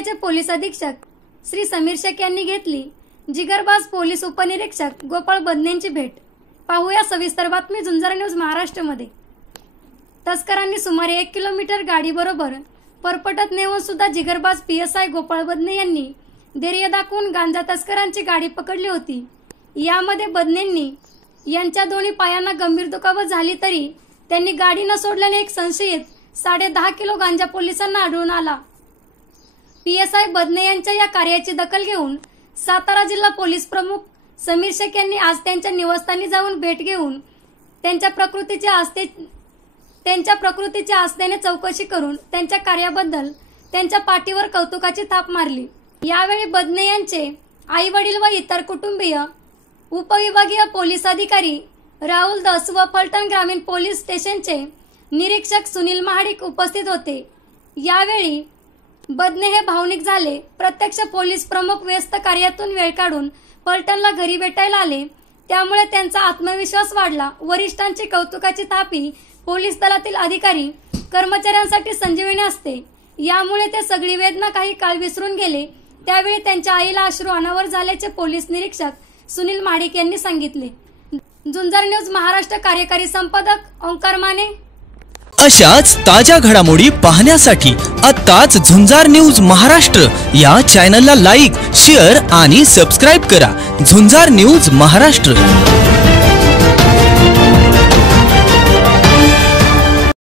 जिल्ह्याचे पोलीस अधीक्षक श्री समीर शेख यांनी घेतली जिगरबाज पोलीस उपनिरीक्षक गोपाळ बदनेंची भेट। पाहूया सविस्तर बातमी झुंजार न्यूज महाराष्ट्रमध्ये। तस्करांनी सुमारे 1 किलोमीटर गाडी बरोबर परपटत नेऊन सुद्धा जिगरबाज PSI गोपाळ बदने यांनी धैर्य दाखवून गांजा तस्करांची गाडी पकडली होती। यामध्ये बदनेंनी यांच्या दोन्ही पायांना गंभीर दुखापत झाली तरी त्यांनी गाडी न सोडल्याने एक संशयित 10.5 किलो गांजा पोलिसांना आढळून आला। PSI बदने यांच्या या कार्याची दखल घेऊन सातारा जिल्हा पोलीस प्रमुख समीर शेख यांनी आज त्यांच्या निवासस्थानी जाऊन भेट घेऊन त्यांच्या प्रकृतीच्या आस्थेने चौकशी करून त्यांच्या कार्याबद्दल त्यांच्या पाठीवर कौतुकाची थाप मारली। यावेळी बदने यांचे आई वडील व इतर कुटुंबीय, उपविभागीय पोलीस अधिकारी राहुल दस व फलटण ग्रामीण पोलीस स्टेशनचे निरीक्षक सुनील महाडिक उपस्थित होते। यावेळी बदने हे भावनिक झाले। प्रत्यक्ष पोलीस प्रमुख व्यस्त कार्यातून वेळ काढून फलटणला घरी भेटायला आले, त्यामुळे त्यांचा आत्मविश्वास वाढला। वरिष्ठांची कौतुकाची थापी पोलीस दलातील अधिकारी कर्मचाऱ्यांसाठी संजीवनी असते, यामुळे ते सगळी वेदना काही काळ विसरून गेले। त्यावेळी त्यांच्या आईला अश्रू अनावर झाल्याचे पोलीस निरीक्षक सुनील महाडिक यांनी सांगितले। झुंजार न्यूज महाराष्ट्र कार्यकारी संपादक ओंकार माने। अशाच ताज्या घडामोडी पाहण्यासाठी आत्ताच झुंजार न्यूज महाराष्ट्र या चॅनलला लाईक, शेअर आणि सबस्क्राइब करा। झुंजार न्यूज महाराष्ट्र।